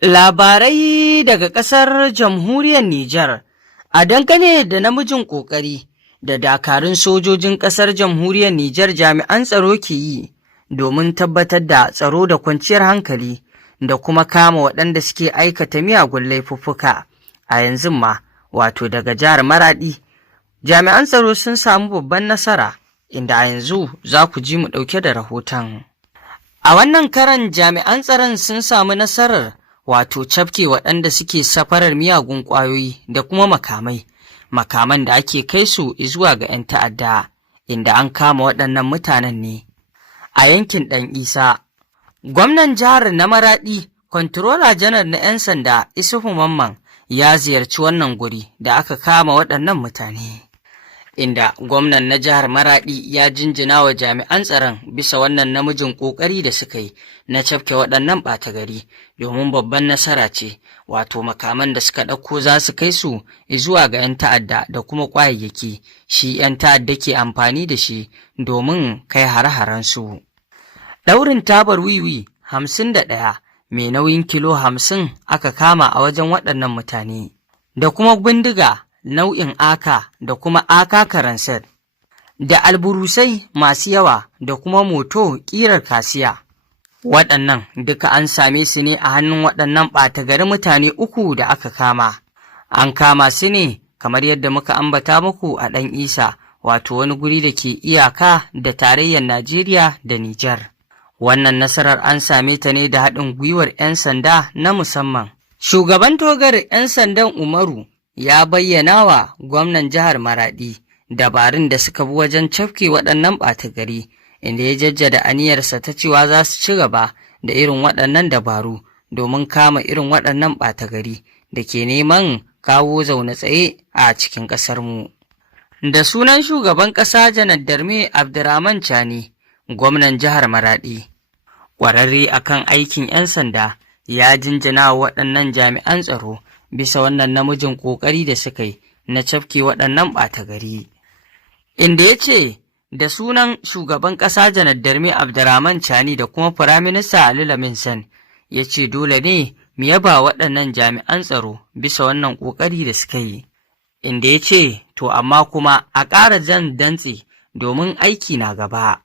Labarai daga ƙasar jamhuriyar Nijar a dangane da namijin ƙoƙari da dakarun sojojin ƙasar jamhuriyar Nijar jami'an tsaro ke yi domin tabbatar da tsaro da kwanciyar hankali da kuma kama waɗanda suke aikata miyagun laifuffuka a yanzu ma wato daga jihar Maraɗi. Jami'an tsaro sun samu babban nasara inda a yanzu za ku ji mu ɗauke da rahoton. A wannan karan jami'an tsaron sun samu nasarar wato cafke waɗanda suke safarar miyagun ƙwayoyi da kuma makaman da ake kai su zuwa ga 'yan ta'adda, inda an kama waɗannan mutanen ne a yankin Ɗan Isa. Gwamnan jihar na Maraɗi, Controller Janar na 'yan sanda Isuhu Mamman ya ziyarci wannan guri da aka kama waɗannan mutane, inda gwamnan na jihar Maraɗi ya jinjina wa jami'an tsaron bisa wannan namijin ƙoƙari da suka yi na cafke waɗannan ɓata gari, domin babban nasara ce, wato makaman da suka ɗauko za su kai su zuwa ga 'yan ta'adda da kuma ƙwayayyaki shi 'yan ta'adda ke amfani da shi domin kai hare-harensu. Ɗaurin tabar wiwi 51 mai nauyin kilo 50 aka kama a wajen waɗannan mutane, da kuma bindiga nau'in aka da kuma aka karanset, da alburusai masu yawa da kuma moto ƙirar kasiya. Waɗannan duka an same su ne a hannun waɗannan ɓata gari mutane uku da aka kama. An kama su ne kamar yadda muka ambata muku a Ɗan Isa, wato wani guri da ke iyaka da tarayyar Najeriya da Nijar. Wannan nasarar an same ta ne da haɗin gwiwar 'yan sanda na musamman. Shugaban togar 'yan sandan Umaru ya bayyana wa gwamnan jihar Maraɗi dabarun da suka bi wajen cafke waɗannan ɓata gari, inda ya jaddada aniyarsa ta cewa za su ci gaba da irin waɗannan dabaru domin kama irin waɗannan ɓata gari da ke neman kawo zaune tsaye a cikin ƙasarmu. Da sunan shugaban ƙasa Janar Darme Abdurrahman Chani, gwamnan jihar Maraɗi, ƙwararre akan aikin 'yan sanda, ya jinjina wa waɗannan jami'an tsaro bisa wannan namijin ƙoƙari da suka yi na cafke waɗannan ɓata gari, inda ya ce da sunan shugaban ƙasa Janar Darme Abdurrahman Chani da kuma Firaminista Ali Lamin San, ya ce dole ne mu yaba waɗannan jami'an tsaro bisa wannan ƙoƙari da suka yi, inda ya ce to amma kuma a ƙara jan dantse domin aiki na gaba,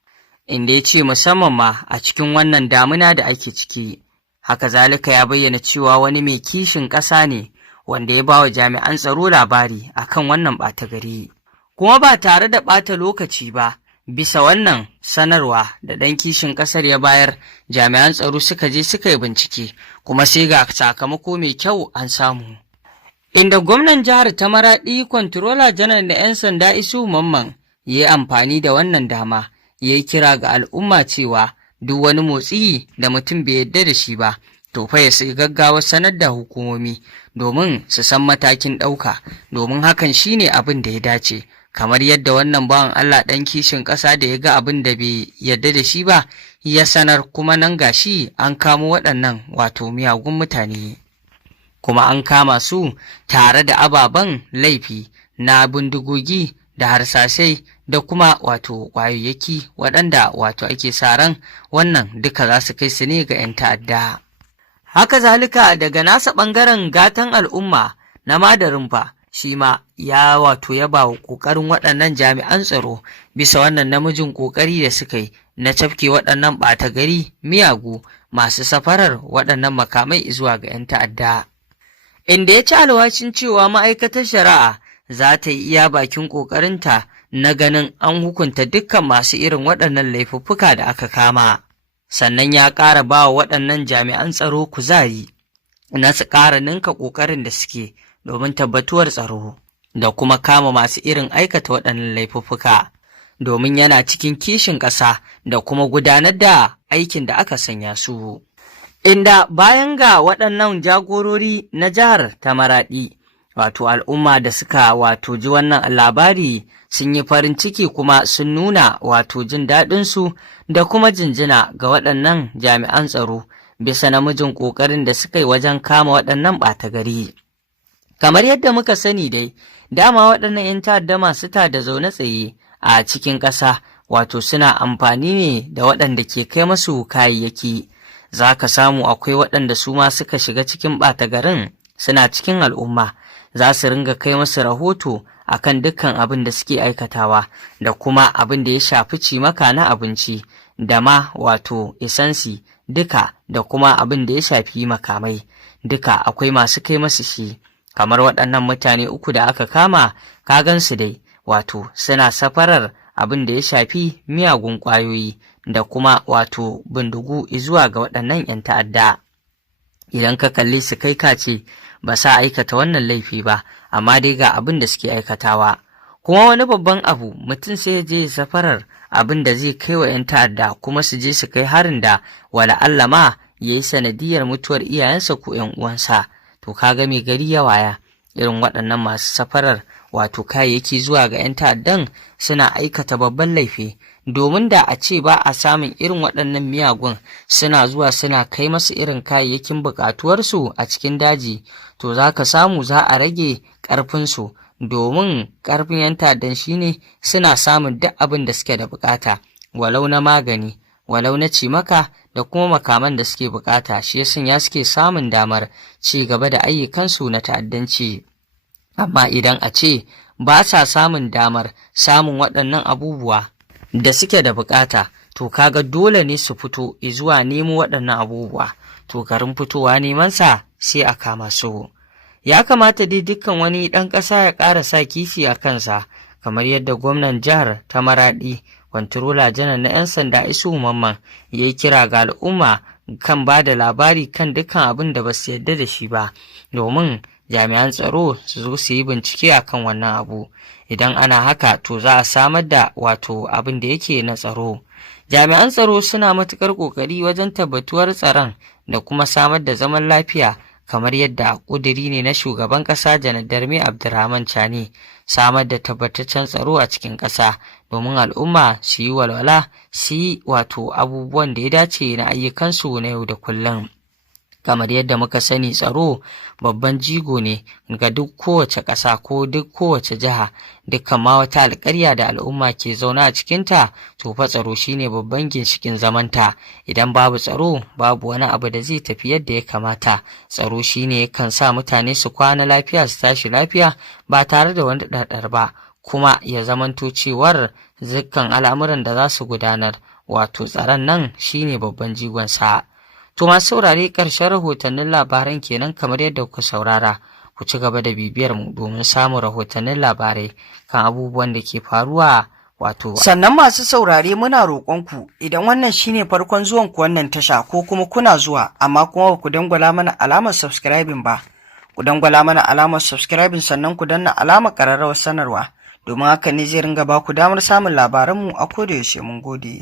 inda ya ce musamman ma a cikin wannan damuna da ake ciki. Haka zalika ya bayyana cewa wani mai kishin ƙasa ne wanda ya ba wa jami'an tsaro labari akan wannan ɓata gari, kuma ba tare da ɓata lokaci ba, bisa wannan sanarwa da ɗan kishin ƙasar ya bayar, jami'an tsaro suka je suka yi bincike, kuma sai ga sakamako mai kyau an samu. Inda gwamnan jihar ta Maraɗi, Controller Janar da 'yan sanda Isuhu Mamman ya yi amfani da wannan dama ya yi kira ga al'umma cewa duk wani motsi da mutum bai yarda da shi ba, to fa ya sai gaggawa sanar da hukumomi domin su san matakin ɗauka, domin hakan shine abin da ya dace, kamar yadda wannan bawan Allah ɗan kishin ƙasa da ya ga abin da bai yarda da shi ba ya sanar, kuma nan gashi an kamo waɗannan wato miyagun mutane, kuma an kama su tare da ababen laifi na bindigogi da harsashai da kuma wato ƙwayoyyaki waɗanda wato ake sa ran wannan duka za su kai su ne ga 'yan ta'adda. Haka zalika daga nasa ɓangaren gatan al'umma na Madarinfa shi ma ya wato yaba wa ƙoƙarin waɗannan jami'an tsaro bisa wannan namijin ƙoƙari da suka yi na cafke waɗannan ɓata gari miyagu masu safarar waɗannan makamai zuwa ga 'yan ta'adda, inda ya ci alwashin cewa ma'aikatar shari'a za ta yi iya bakin ƙoƙarinta na ganin an hukunta dukkan masu irin waɗannan laifuffuka da aka kama. Sannan ya ƙara ba wa waɗannan jami'an tsaro kuzari na su ƙara ninka ƙoƙarin da suke domin tabbatuwar tsaro da kuma kama masu irin aikata waɗannan laifuffuka, domin yana cikin kishin ƙasa da kuma gudanar da aikin da aka sanya su. Inda bayan ga waɗannan jagorori na jihar ta Maraɗi, wato al'umma da suka wato ji wannan labari sun yi farin ciki kuma sun nuna wato jin daɗinsu da kuma jinjina ga waɗannan jami'an tsaro bisa namijin ƙoƙarin da suka yi wajen kama waɗannan ɓata gari. Kamar yadda muka sani dai, dama waɗannan 'yan ta'adda masu tada zaune tsaye a cikin ƙasa wato suna amfani ne da waɗanda ke kai masu kayayyaki. za ka samu akwai waɗanda su ma suka shiga cikin ɓata garin suna cikin al'umma, za su ringa kai masu rahoto akan dukkan abin da suke aikatawa da kuma abin da ya shafi cimaka na abinci da ma wato isansi duka, da kuma abin da ya shafi makamai duka akwai masu kai masu shi. Kamar waɗannan mutane 3 da aka kama, ka gansu dai wato suna safarar abin da ya shafi miyagun ƙwayoyi da kuma wato bindigu zuwa ga waɗannan 'yan ta'adda. Idan ka kalli su kai ka ce ba sa aikata wannan laifi ba, amma dai ga abin da suke aikatawa. Kuma wani babban abu, mutum sai ya je safarar abin da zai kai wa 'yan ta'adda, kuma su je su kai harin da wala Allah ma ya yi sanadiyar mutuwar iyayensa ko 'yan uwansa. To kaga mai gari ya waya. Irin waɗannan masu safarar wato kayayyaki zuwa ga 'yan ta'addan suna aikata babban laifi, domin da a ce ba a samun irin waɗannan miyagun suna zuwa suna kai masu irin kayayyakin buƙatuwarsu a cikin daji, to za ka samu za a rage ƙarfinsu, domin ƙarfin 'yan ta'addan shine suna samun duk abin da suke da buƙata, walau na magani, walau na cimaka da kuma makaman da suke buƙata. Shi ya suke samun damar ci gaba da ayyukansu na ta'addanci. Amma idan a ce ba sa samun damar samun waɗannan abubuwa da suke da buƙata, to kaga dole ne su fito zuwa nemo waɗannan abubuwa, to garin fitowa neman sa sai a kama su. Ya kamata dai dukkan wani ɗan ƙasa ya ƙara sa kishi a kansa, kamar yadda gwamnan jihar ta Maraɗi, Kwantirola Janar na 'yan sanda Isuhu Mamman, ya yi kira ga al'umma kan ba da labari kan dukkan abin da ba su yarda da shi ba, domin jami'an tsaro su zo su yi bincike akan wannan abu. Idan ana haka, to za a samar da wato abin da yake na tsaro. Jami'an tsaro suna matuƙar ƙoƙari wajen tabbatuwar tsaron da kuma samar da zaman lafiya, kamar yadda ƙudiri ne na shugaban ƙasa Janar Darme Abdurrahman Chani, samar da tabbataccen tsaro a cikin ƙasa domin al'umma su yi walwala, su yi wato abubuwan da ya dace na ayyukansu na yau da kullum. Kamar yadda muka sani, tsaro babban jigo ne ga duk kowace ƙasa ko duk kowace jiha, dukkan ma wata alƙarya da al'umma ke zaune a cikinta, to fa tsaro shine babban ginshikin zamanta. Idan babu tsaro, babu wani abu da zai tafi yadda ya kamata. Tsaro shine yakan sa mutane su kwana lafiya, su tashi lafiya ba tare da wani ɗarɗar ba, kuma ya zamanto cewar dukkan al'amuran da za su gudanar, wato tsaron nan shine babban jigon sa. To masu saurare, ƙarshen rahotannin labaran kenan kamar yadda kuka saurara. Ku ci gaba da bibiyar mu domin samun rahotannin labarai kan abubuwan da ke faruwa wato. Sannan masu saurare, muna roƙonku, idan wannan shine farkon zuwan ku wannan tasha, ko kuma kuna zuwa amma kuma ba ku dangwala mana alamar subscribing ba, ku dangwala mana alamar subscribing, sannan ku danna alamar ƙararrawar sanarwa, domin haka ne zai ringa ba ku damar samun labaranmu a koda yaushe. Mun gode.